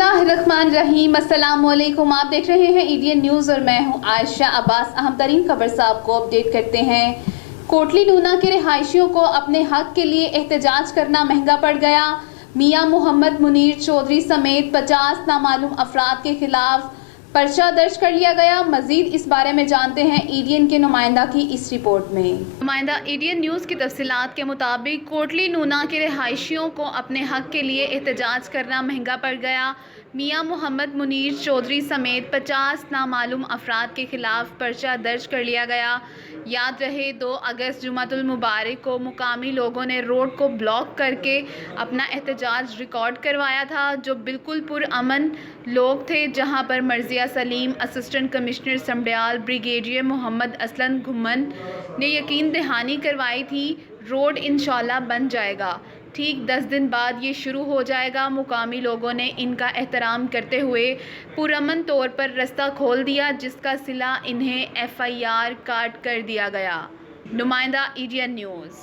बिस्मिल्लाहिर्रहमानिर्रहीम। अस्सलाम वालेकुम। आप देख रहे हैं ईडीएन न्यूज़ और मैं हूं आयशा अब्बास। अहम तरीन खबर से आपको अपडेट करते हैं। कोटली नूना के रिहायशियों को अपने हक के लिए एहतजाज करना महंगा पड़ गया। मियां मोहम्मद मुनीर चौधरी समेत 50 नामालूम अफराद के खिलाफ पर्चा दर्ज कर लिया गया। मजीद इस बारे में जानते हैं ईडीएन के नुमाइंदा की इस रिपोर्ट में। नुमाइंदा ईडीएन न्यूज़ की तफसीलात के मुताबिक कोटली नूना के रिहायशियों को अपने हक के लिए एहतजाज करना महंगा पड़ गया। मियां मोहम्मद मुनीर चौधरी समेत 50 नामालूम अफराद के खिलाफ पर्चा दर्ज कर लिया गया। याद रहे 2 अगस्त जुमातुल मुबारक को मुकामी लोगों ने रोड को ब्लॉक करके अपना एहतजाज रिकॉर्ड करवाया था, जो बिल्कुल पुरअमन लोग थे, जहां पर Marziya Saleem, assistant commissioner Samdyal, brigadier Mohammad Aslan Ghumman ने यकीन दहानी करवाई थी रोड इंशाल्लाह बन जाएगा। ठीक 10 दिन बाद ये शुरू हो जाएगा। मुकामी लोगों ने इनका एहतराम करते हुए पुरअमन तौर पर रास्ता खोल दिया, जिसका सिला इन्हें FIR काट कर दिया गया। नुमाइंदा ईडीएन न्यूज़।